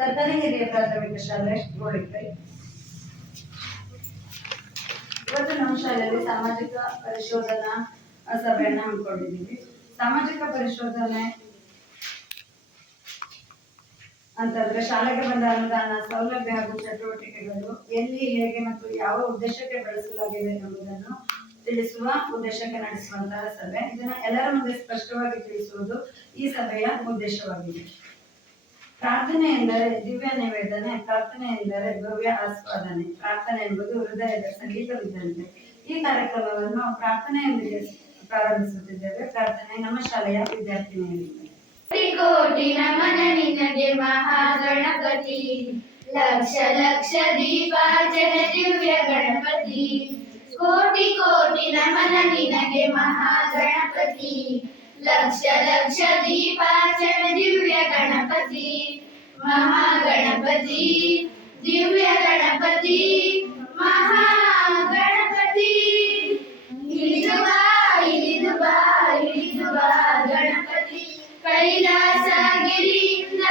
ಸರ್ಕಾರಿ ಹಿರಿಯ ಪ್ರಾಥಮಿಕ ಶಾಲೆ ಗೋಳಿಕೈ. ಇವತ್ತು ನಮ್ಮ ಶಾಲೆಯಲ್ಲಿ ಸಾಮಾಜಿಕ ಪರಿಶೋಧನಾ ಸಭೆಯನ್ನು ಹಮ್ಮಿಕೊಂಡಿದ್ದೀವಿ. ಸಾಮಾಜಿಕ ಪರಿಶೋಧನೆ ಅಂತಂದ್ರೆ ಶಾಲೆಗೆ ಬಂದ ಅನುದಾನ, ಸೌಲಭ್ಯ ಹಾಗೂ ಚಟುವಟಿಕೆಗಳು ಎಲ್ಲಿ, ಹೇಗೆ ಮತ್ತು ಯಾವ ಉದ್ದೇಶಕ್ಕೆ ಬಳಸಲಾಗಿದೆ ಎಂಬುದನ್ನು ತಿಳಿಸುವ ಉದ್ದೇಶಕ್ಕೆ ನಡೆಸುವಂತಹ ಸಭೆ. ಇದನ್ನ ಎಲ್ಲರ ಮುಂದೆ ಸ್ಪಷ್ಟವಾಗಿ ತಿಳಿಸುವುದು ಈ ಸಭೆಯ ಉದ್ದೇಶವಾಗಿದೆ. ಪ್ರಾರ್ಥನೆ ಎಂದರೆ ದಿವ್ಯ ನಿವೇದನೆ, ಪ್ರಾರ್ಥನೆ ಎಂದರೆ ಭವ್ಯ ಆಸ್ವಾದನೆ. ಪ್ರಾರ್ಥನೆ ಎಂಬುದು ಹೃದಯದ ಸಂಗೀತವಿದ್ದಂತೆ. ಈ ಕಾರ್ಯಕ್ರಮವನ್ನು ಪ್ರಾರ್ಥನೆಯೊಂದಿಗೆ ಪ್ರಾರಂಭಿಸುತ್ತಿದ್ದೇವೆ. ಪ್ರಾರ್ಥನೆ ನಮ್ಮ ಶಾಲೆಯ ವಿದ್ಯಾರ್ಥಿನಿಯರಿಗೆ. ಕೋಟಿ ನಮನ ನಿನಗೆ ಮಹಾಗಣಪತಿ, ಲಕ್ಷ ಲಕ್ಷ ದೀಪಾರ್ಚನ ದಿವ್ಯ ಗಣಪತಿ. ಕೋಟಿ ಕೋಟಿ ನಮನ ನಿನಗೆ ಮಹಾಗಣಪತಿ, ಲಕ್ಷ ಲಕ್ಷ ದೀಪಾರ್ಚನ ದಿವ್ಯ ಗಣಪತಿ. ಮಹಾಗಣಪತಿ, ದಿವ್ಯ ಗಣಪತಿ, ಮಹಾಗಣಪತಿ. ಇಳಿದು ಬಾ ಇಳಿದು ಬಾ ಇಳಿದು ಬಾ ಗಣಪತಿ, ಕೈಲಾಸಗಿರಿಯಿಂದ